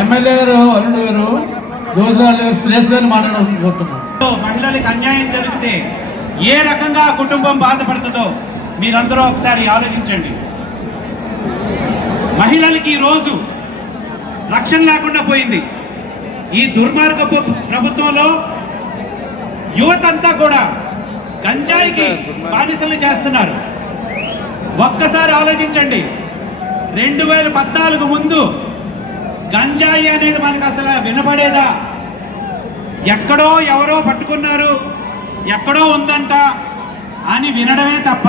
MLA గారు అరుణ్ గారు యువజనాలు గారు సురేష్ గారు మాట్లాడాలని కోరుతున్నాను మహిళలకు అన్యాయం జరిగితే ఏ రకంగా ఆ కుటుంబం బాధపడుతుందో మీరందరూ ఒకసారి ఆలోచించండి. మహిళలకి ఈ రోజు రక్షణ లేకుండా పోయింది. ఈ దుర్మార్గపు ప్రభుత్వంలో యువత అంతా కూడా గంజాయికి బానిసలు చేస్తున్నారు. ఒక్కసారి ఆలోచించండి. రెండు వేల పద్నాలుగు ముందు గంజాయి అనేది మనకు అసలు వినపడేదా? ఎక్కడో ఎవరో పట్టుకున్నారు ఎక్కడో ఉందంట అని వినడమే తప్ప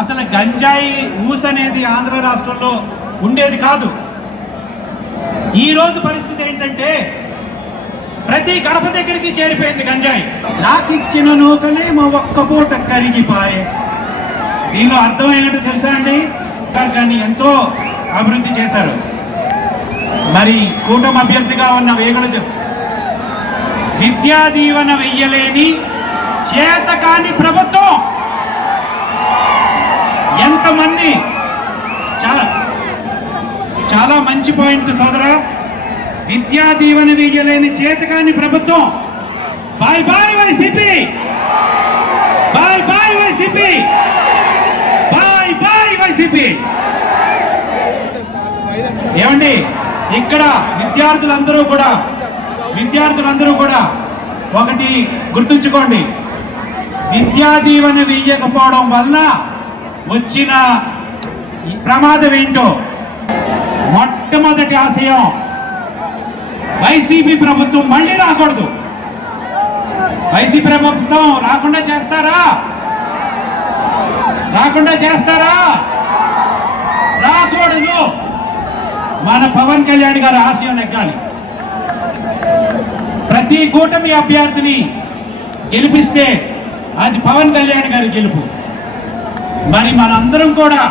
అసలు గంజాయి ఊస్ అనేది ఆంధ్ర రాష్ట్రంలో ఉండేది కాదు. ఈ రోజు పరిస్థితి ఏంటంటే ప్రతి గడప దగ్గరికి చేరిపోయింది గంజాయి. నాకు ఇచ్చిన నూకలే మా ఒక్క పూట కరిగిపాయే. దీనిలో అర్థమైనట్టు తెలుసా అండి? ఎంతో అభివృద్ధి చేశారు. మరి కూటమి అభ్యర్థిగా ఉన్న వేగుల విద్యా దీవెన వెయ్యలేని చేతకాని ప్రభుత్వం. ఎంతమంది చాలా చాలా మంచి పాయింట్ సోదరా. విద్యా దీవెన వెయ్యలేని చేతకాని ప్రభుత్వం. Bye bye YCP! Bye bye YCP! Bye bye YCP! ఏమండి? ఇక్కడ విద్యార్థులందరూ కూడా విద్యార్థులందరూ కూడా ఒకటి గుర్తుంచుకోండి. విద్యా దీవెన వేయకపోవడం వల్ల వచ్చిన ప్రమాదం ఏంటో? మొట్టమొదటి ఆశయం వైసీపీ ప్రభుత్వం మళ్ళీ రాకూడదు. వైసీపీ ప్రభుత్వం రాకుండా చేస్తారా? రాకుండా చేస్తారా? రాకూడదు. మన పవన్ కళ్యాణ్ గారు ఆశయం నెగ్గాలి. ప్రతి కూటమి అభ్యర్థిని గెలిపిస్తే అది పవన్ కళ్యాణ్ గారి గెలుపు. మరి మనందరం కూడా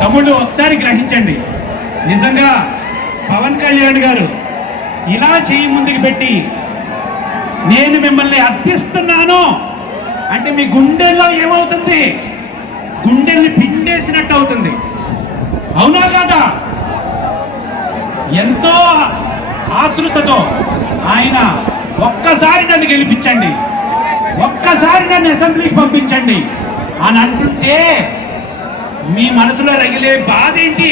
తమ్ముళ్ళు ఒకసారి గ్రహించండి. నిజంగా పవన్ కళ్యాణ్ గారు ఇలా చేయి ముందుకు పెట్టి నేను మిమ్మల్ని అర్థిస్తున్నాను అంటే మీ గుండెల్లో ఏమవుతుంది? గుండెల్ని పిండేసినట్టు అవుతుంది అవునా కాదా ఎంతో ఆతృతతో ఆయన ఒక్కసారి నన్ను గెలిపించండి. ఒక్కసారి నన్ను అసెంబ్లీకి పంపించండి. అని అంటుంటే మీ మనసులో రగిలే బాధ ఏంటి?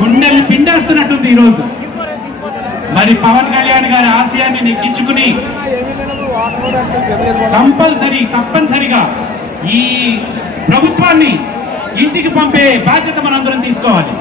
గుండెల్ని పిండేస్తున్నట్టుంది ఈరోజు. మరి పవన్ కళ్యాణ్ గారి ఆశయాన్ని నెగ్గించుకుని కంపల్సరీ తప్పనిసరిగా ఈ ప్రభుత్వాన్ని ఇంటికి పంపే బాధ్యత మనందరం తీసుకోవాలి.